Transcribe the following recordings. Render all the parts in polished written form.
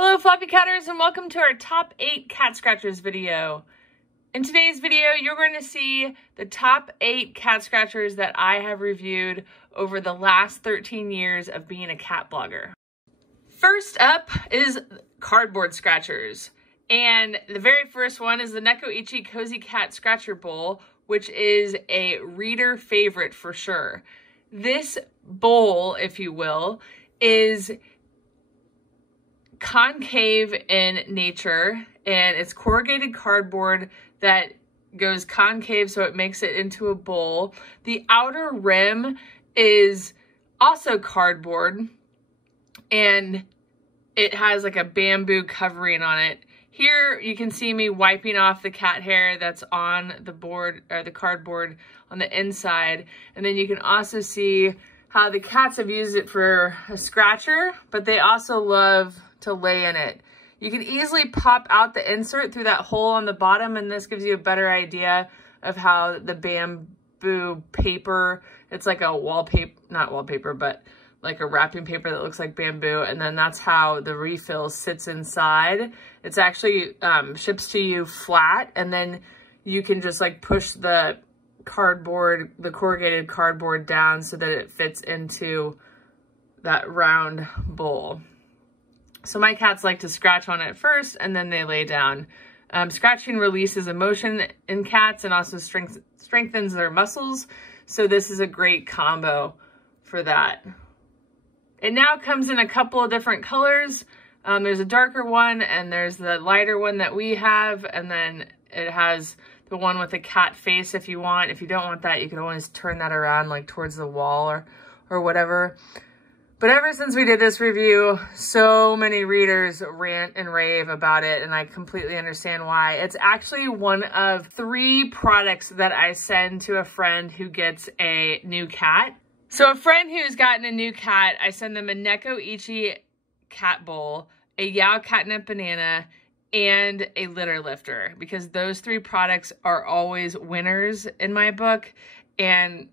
Hello Floppycatters and welcome to our top 8 cat scratchers video. In today's video, you're going to see the top 8 cat scratchers that I have reviewed over the last 13 years of being a cat blogger. First up is cardboard scratchers. And the very first one is the Necoichi Cozy Cat Scratcher Bowl, which is a reader favorite for sure. This bowl, if you will, is concave in nature, and it's corrugated cardboard that goes concave, so it makes it into a bowl. The outer rim is also cardboard, and it has like a bamboo covering on it. Here you can see me wiping off the cat hair that's on the board, or the cardboard on the inside, and then you can also see how the cats have used it for a scratcher, but they also love to lay in it. You can easily pop out the insert through that hole on the bottom, and this gives you a better idea of how the bamboo paper, it's like a wallpaper, not wallpaper, but like a wrapping paper that looks like bamboo, and then that's how the refill sits inside. It's actually ships to you flat, and then you can just like push the cardboard, the corrugated cardboard down so that it fits into that round bowl. So my cats like to scratch on it first, and then they lay down. Scratching releases emotion in cats and also strengthens their muscles. So this is a great combo for that. It now comes in a couple of different colors. There's a darker one, and there's the lighter one that we have, and then it has the one with the cat face if you want. If you don't want that, you can always turn that around like towards the wall or whatever. But ever since we did this review, so many readers rant and rave about it, and I completely understand why. It's actually one of 3 products that I send to a friend who gets a new cat. So a friend who's gotten a new cat, I send them a Necoichi cat bowl, a Yao Katnip banana, and a litter lifter, because those 3 products are always winners in my book, and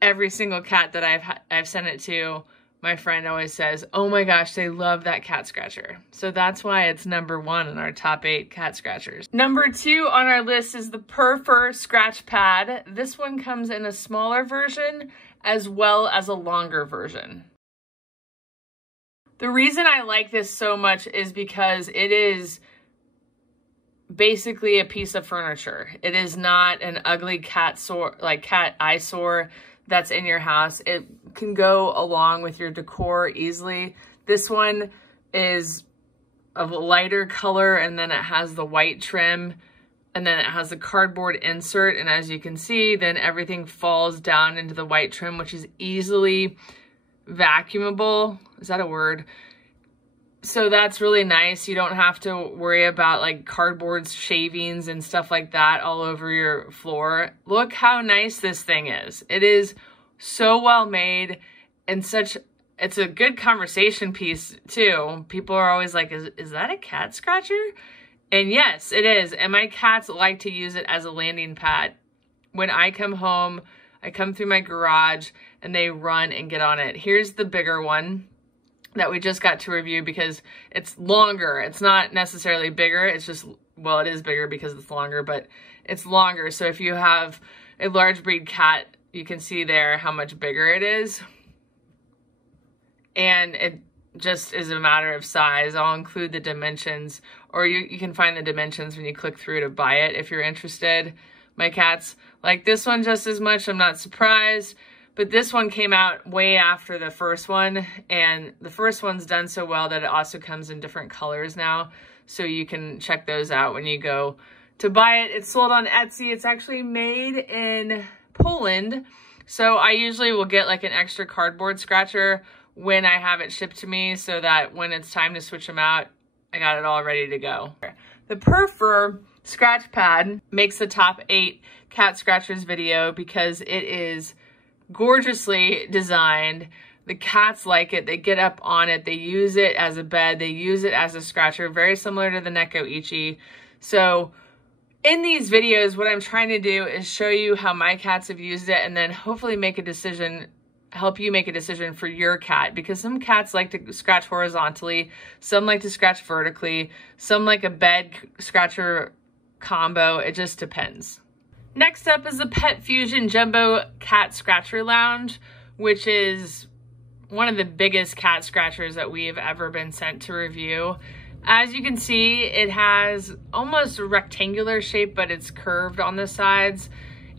every single cat that I've sent it to, my friend always says, oh my gosh, they love that cat scratcher. So that's why it's number 1 in our top 8 cat scratchers. Number 2 on our list is the PurrFur Scratch Pad. This one comes in a smaller version as well as a longer version. The reason I like this so much is because it is basically a piece of furniture. It is not an ugly cat eyesore that's in your house. It can go along with your decor easily. This one is of a lighter color, and then it has the white trim, and then it has the cardboard insert, and as you can see, then everything falls down into the white trim, which is easily vacuumable. Is that a word? So that's really nice. You don't have to worry about like cardboard shavings and stuff like that all over your floor. Look how nice this thing is. It is so well made, and it's a good conversation piece too. People are always like, is that a cat scratcher? And yes, it is. And my cats like to use it as a landing pad. When I come home, I come through my garage and they run and get on it. Here's the bigger one that we just got to review because it's longer. It's not necessarily bigger. It's just, well, it is bigger because it's longer, but it's longer. So if you have a large breed cat, you can see there how much bigger it is. And it just is a matter of size. I'll include the dimensions, or you can find the dimensions when you click through to buy it if you're interested. My cats like this one just as much. I'm not surprised. But this one came out way after the first one, and the first one's done so well that it also comes in different colors now, so you can check those out when you go to buy it. It's sold on Etsy. It's actually made in Poland, so I usually will get like an extra cardboard scratcher when I have it shipped to me, so that when it's time to switch them out, I got it all ready to go. The PurrFur Scratch Pad makes the top 8 cat scratchers video because it is gorgeously designed. The cats like it. They get up on it. They use it as a bed. They use it as a scratcher, very similar to the Necoichi. So in these videos, what I'm trying to do is show you how my cats have used it, and then hopefully make a decision help you make a decision for your cat, because some cats like to scratch horizontally, some like to scratch vertically, some like a bed scratcher combo. It just depends. Next up is the PetFusion Jumbo Cat Scratcher Lounge, which is one of the biggest cat scratchers that we've ever been sent to review. As you can see, it has almost a rectangular shape, but it's curved on the sides,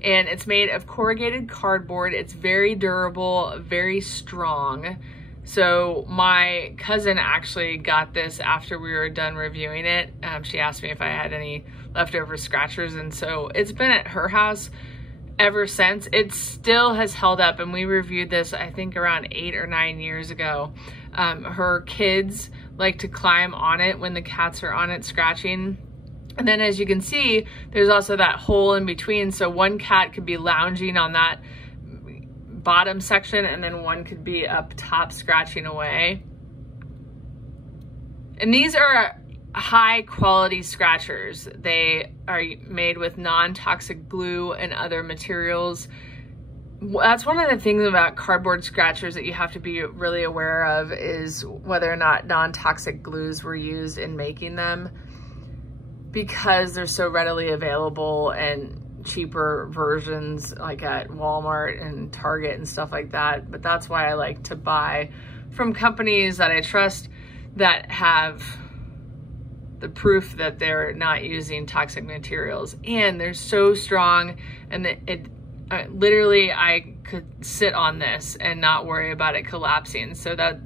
and it's made of corrugated cardboard. It's very durable, very strong. So my cousin actually got this after we were done reviewing it. She asked me if I had any leftover scratchers, and so it's been at her house ever since. It still has held up, and we reviewed this I think around 8 or 9 years ago. Her kids like to climb on it when the cats are on it scratching. And then as you can see, there's also that hole in between, so one cat could be lounging on that bottom section, and then one could be up top scratching away. And these are high quality scratchers. They are made with non-toxic glue and other materials. That's one of the things about cardboard scratchers that you have to be really aware of, is whether or not non-toxic glues were used in making them, because they're so readily available, and cheaper versions like at Walmart and Target and stuff like that. But that's why I like to buy from companies that I trust, that have the proof that they're not using toxic materials, and they're so strong, and literally I could sit on this and not worry about it collapsing. So that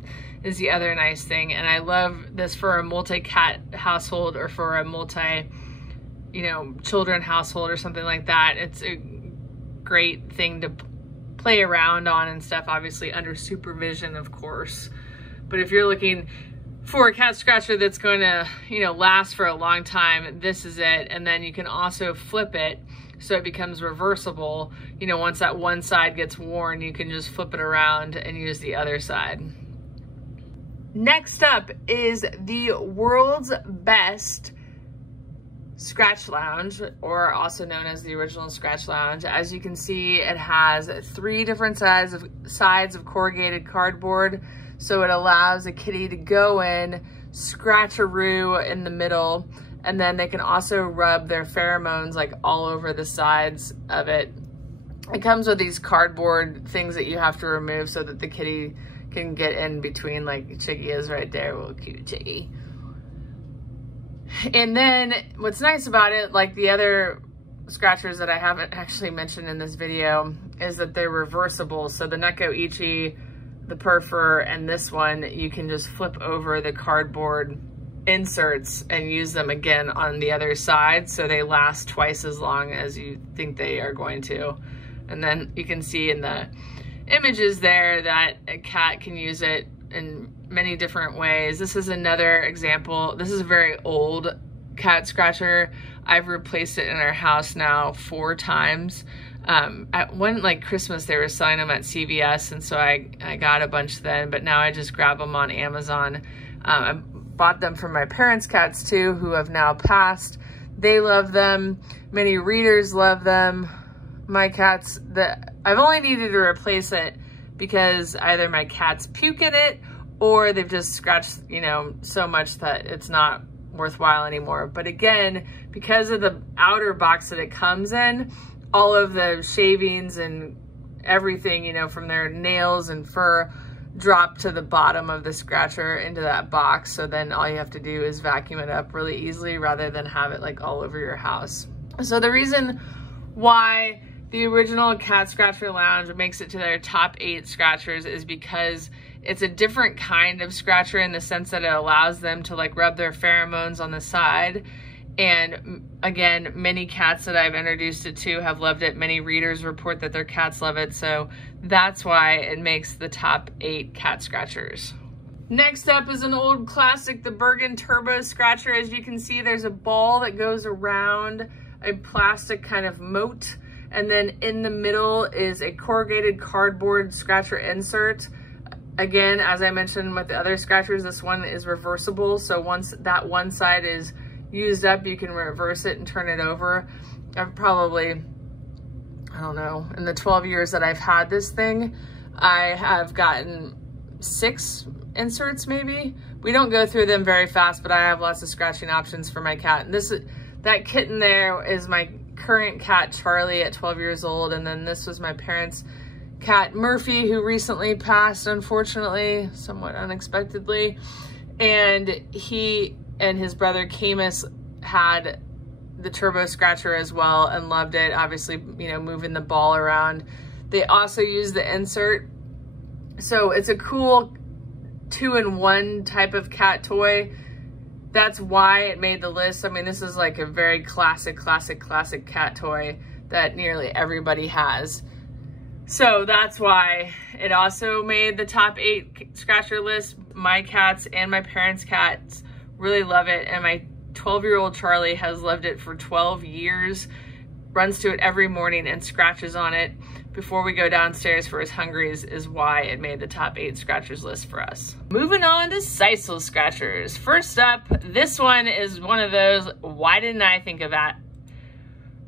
is the other nice thing. And I love this for a multi-cat household, or for a multi, children household or something like that. It's a great thing to play around on and stuff, obviously under supervision, of course. But if you're looking for a cat scratcher that's going to, last for a long time, this is it. And then you can also flip it so it becomes reversible. Once that one side gets worn, you can just flip it around and use the other side. Next up is the world's best Scratch Lounge, or also known as the original Scratch Lounge. As you can see, it has 3 different sides of corrugated cardboard, so it allows a kitty to go in, scratch-a-roo in the middle, and then they can also rub their pheromones like all over the sides of it. It comes with these cardboard things that you have to remove so that the kitty can get in between, like Chiggy is right there, little cute Chiggy. And then what's nice about it, like the other scratchers that I haven't actually mentioned in this video, is that they're reversible. So the Necoichi, the PurrFur, and this one, you can just flip over the cardboard inserts and use them again on the other side, so they last twice as long as you think they are going to. And then you can see in the images there that a cat can use it in many different ways. This is another example. This is a very old cat scratcher. I've replaced it in our house now 4 times. At one Christmas, they were selling them at CVS, and so I got a bunch then, but now I just grab them on Amazon. I bought them from my parents' cats too, who have now passed. They love them. Many readers love them. My cats, I've only needed to replace it because either my cats puke in it, or they've just scratched, so much that it's not worthwhile anymore. But again, because of the outer box that it comes in, all of the shavings and everything, from their nails and fur drop to the bottom of the scratcher into that box. So then all you have to do is vacuum it up really easily, rather than have it all over your house. So the reason why the original Cat Scratcher Lounge makes it to their top 8 scratchers is because it's a different kind of scratcher, in the sense that it allows them to rub their pheromones on the side. And again, many cats that I've introduced it to have loved it. Many readers report that their cats love it. So that's why it makes the top 8 cat scratchers. Next up is an old classic, the Bergan Turbo Scratcher. As you can see, there's a ball that goes around a plastic kind of moat. And then in the middle is a corrugated cardboard scratcher insert. Again, as I mentioned with the other scratchers, this one is reversible. So once that one side is used up, you can reverse it and turn it over. I've probably, I don't know, in the 12 years that I've had this thing, I have gotten 6 inserts maybe. We don't go through them very fast, but I have lots of scratching options for my cat. And that kitten there is my current cat, Charlie, at 12 years old. And then this was my parents' cat, Murphy, who recently passed, unfortunately, somewhat unexpectedly. And he and his brother Camus had the Turbo Scratcher as well and loved it. Obviously, you know, moving the ball around. They also use the insert. So it's a cool 2-in-1 type of cat toy. That's why it made the list. I mean, this is like a very classic cat toy that nearly everybody has. So that's why it also made the top 8 scratcher list. My cats and my parents' cats really love it. And my 12-year-old Charlie has loved it for 12 years, runs to it every morning and scratches on it before we go downstairs for his hungries, is why it made the top 8 scratchers list for us. Moving on to sisal scratchers. First up, this one is one of those, why didn't I think of that?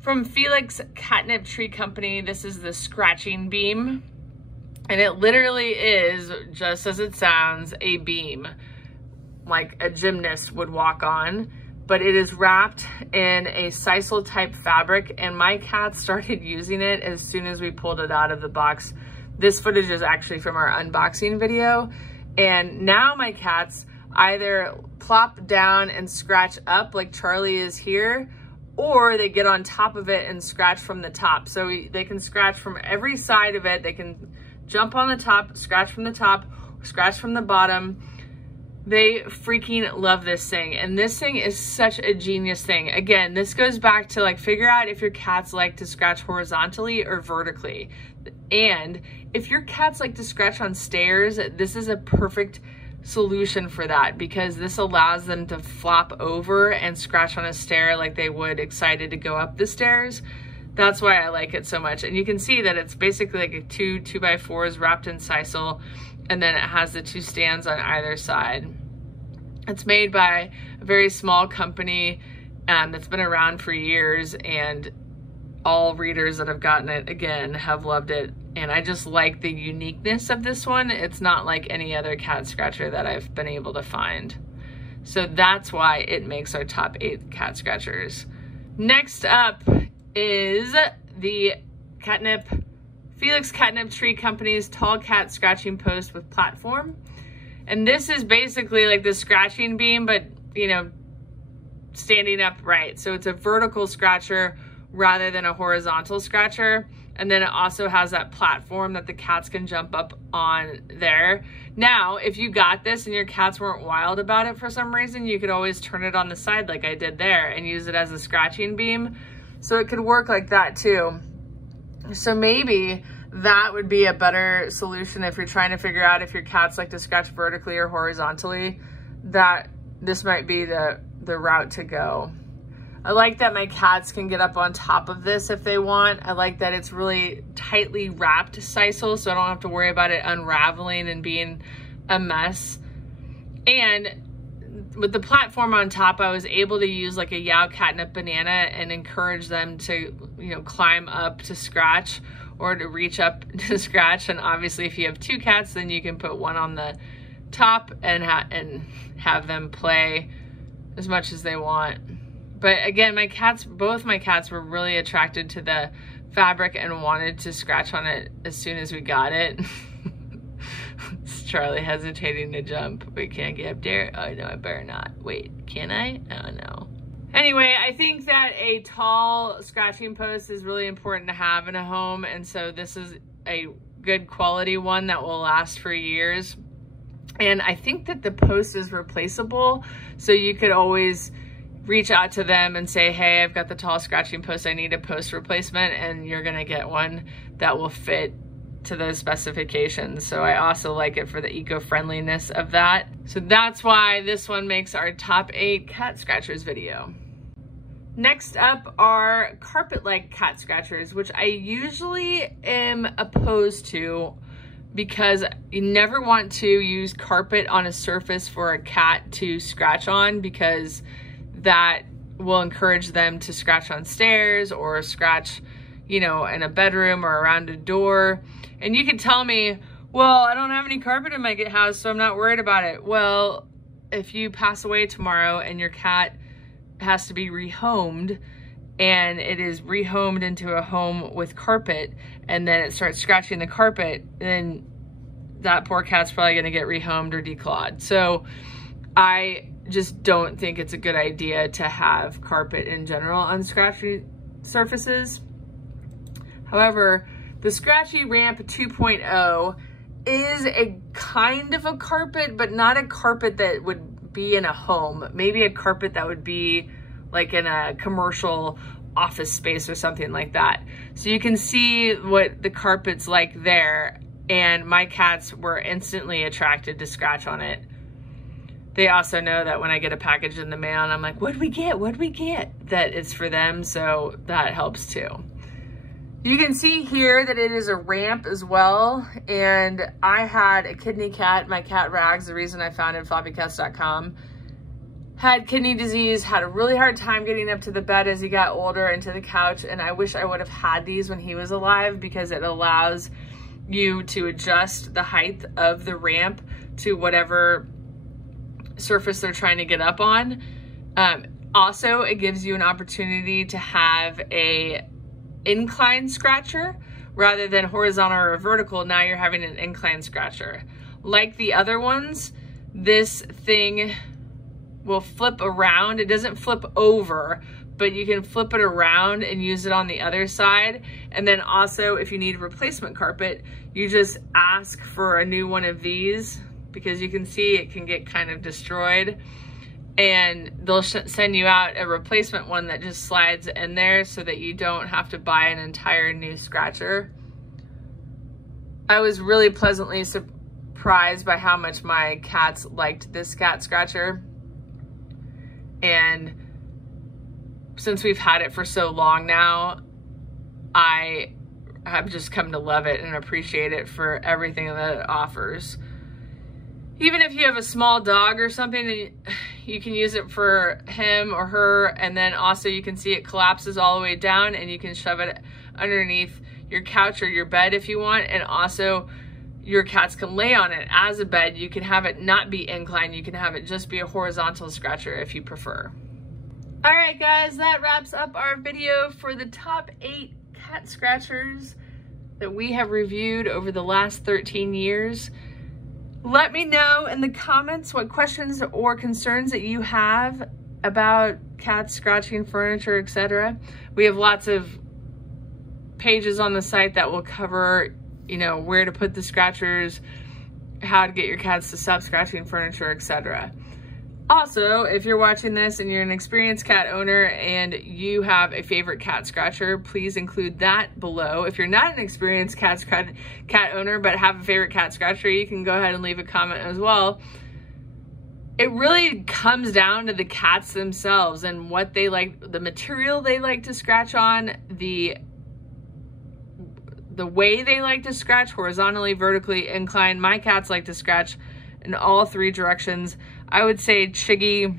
From Felix Katnip Tree Company, this is the scratching beam. And it literally is, just as it sounds, a beam, like a gymnast would walk on. But it is wrapped in a sisal type fabric, and my cat started using it as soon as we pulled it out of the box. This footage is actually from our unboxing video. And now my cats either plop down and scratch up like Charlie is here, or they get on top of it and scratch from the top. So they can scratch from every side of it. They can jump on the top, scratch from the top, scratch from the bottom. They freaking love this thing. And this thing is such a genius thing. Again, this goes back to like, figure out if your cats like to scratch horizontally or vertically. And if your cats like to scratch on stairs, this is a perfect solution for that, because this allows them to flop over and scratch on a stair like they would excited to go up the stairs. That's why I like it so much. And you can see that it's basically like a 2x4s wrapped in sisal, and then it has the 2 stands on either side. It's made by a very small company that's been around for years, and all readers that have gotten it, again, have loved it. And I just like the uniqueness of this one. It's not like any other cat scratcher that I've been able to find. So that's why it makes our top 8 cat scratchers. Next up is the Felix Katnip Tree Company's Tall Cat Scratching Post with Platform. And this is basically like the scratching beam, but, you know, standing upright. So it's a vertical scratcher rather than a horizontal scratcher. And then it also has that platform that the cats can jump up on there. Now, if you got this and your cats weren't wild about it for some reason, you could always turn it on the side like I did there and use it as a scratching beam. So it could work like that too. So maybe that would be a better solution if you're trying to figure out if your cats like to scratch vertically or horizontally, that this might be the route to go. I like that my cats can get up on top of this if they want. I like that it's really tightly wrapped sisal, so I don't have to worry about it unraveling and being a mess. And with the platform on top, I was able to use like a Yao Catnip banana and encourage them to, you know, climb up to scratch or to reach up to scratch. And obviously if you have 2 cats, then you can put one on the top and have them play as much as they want. But again, both my cats were really attracted to the fabric and wanted to scratch on it as soon as we got it. It's Charlie hesitating to jump. Wait, can I get up there? Oh no, I better not. Wait, can I? Oh no. Anyway, I think that a tall scratching post is really important to have in a home, and so this is a good quality one that will last for years. And I think that the post is replaceable, so you could always reach out to them and say, hey, I've got the tall scratching post, I need a post replacement, and you're gonna get one that will fit to those specifications. So I also like it for the eco-friendliness of that. So that's why this one makes our top 8 cat scratchers video. Next up are carpet-like cat scratchers, which I usually am opposed to because you never want to use carpet on a surface for a cat to scratch on, because that will encourage them to scratch on stairs or scratch, you know, in a bedroom or around a door. And you can tell me well, I don't have any carpet in my house, so I'm not worried about it. Well, if you pass away tomorrow and your cat has to be rehomed, and it is rehomed into a home with carpet, and then it starts scratching the carpet, then that poor cat's probably gonna get rehomed or declawed. So I just don't think it's a good idea to have carpet in general on scratchy surfaces. However, the ScratchyRamp 2.0 is a kind of a carpet, but not a carpet that would be in a home. Maybe a carpet that would be like in a commercial office space or something like that. So you can see what the carpet's like there, and my cats were instantly attracted to scratch on it. They also know that when I get a package in the mail and I'm like, what'd we get? What'd we get? That it's for them, so that helps too. You can see here that it is a ramp as well, and I had a kidney cat, my cat Rags, the reason I founded Floppycats.com, had kidney disease, had a really hard time getting up to the bed as he got older and to the couch, and I wish I would have had these when he was alive, because it allows you to adjust the height of the ramp to whatever surface they're trying to get up on. Also, it gives you an opportunity to have a incline scratcher rather than horizontal or vertical. Now you're having an incline scratcher. Like the other ones, this thing will flip around. It doesn't flip over, but you can flip it around and use it on the other side. And then also, if you need replacement carpet, you just ask for a new one of these, because you can see it can get kind of destroyed, and they'll send you out a replacement one that just slides in there so that you don't have to buy an entire new scratcher. I was really pleasantly surprised by how much my cats liked this cat scratcher. And since we've had it for so long now, I have just come to love it and appreciate it for everything that it offers. Even if you have a small dog or something, you can use it for him or her, and then also you can see it collapses all the way down, and you can shove it underneath your couch or your bed if you want, and also your cats can lay on it as a bed. You can have it not be inclined, you can have it just be a horizontal scratcher if you prefer. All right guys, that wraps up our video for the top 8 cat scratchers that we have reviewed over the last 13 years. Let me know in the comments what questions or concerns that you have about cats scratching furniture, etc. We have lots of pages on the site that will cover, you know, where to put the scratchers, how to get your cats to stop scratching furniture, etc. Also, if you're watching this and you're an experienced cat owner and you have a favorite cat scratcher, please include that below. If you're not an experienced cat owner but have a favorite cat scratcher, you can go ahead and leave a comment as well. It really comes down to the cats themselves and what they like, the material they like to scratch on, the way they like to scratch, horizontally, vertically, inclined. My cats like to scratch in all 3 directions. I would say Chiggy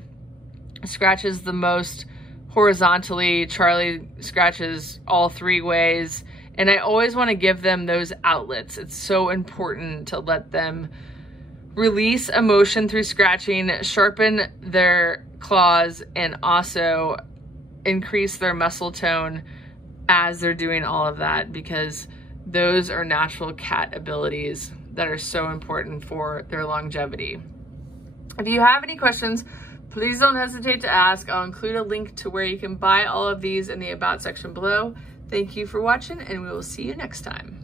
scratches the most horizontally, Charlie scratches all 3 ways, and I always want to give them those outlets. It's so important to let them release emotion through scratching, sharpen their claws, and also increase their muscle tone as they're doing all of that, because those are natural cat abilities that are so important for their longevity. If you have any questions, please don't hesitate to ask. I'll include a link to where you can buy all of these in the About section below. Thank you for watching, and we will see you next time.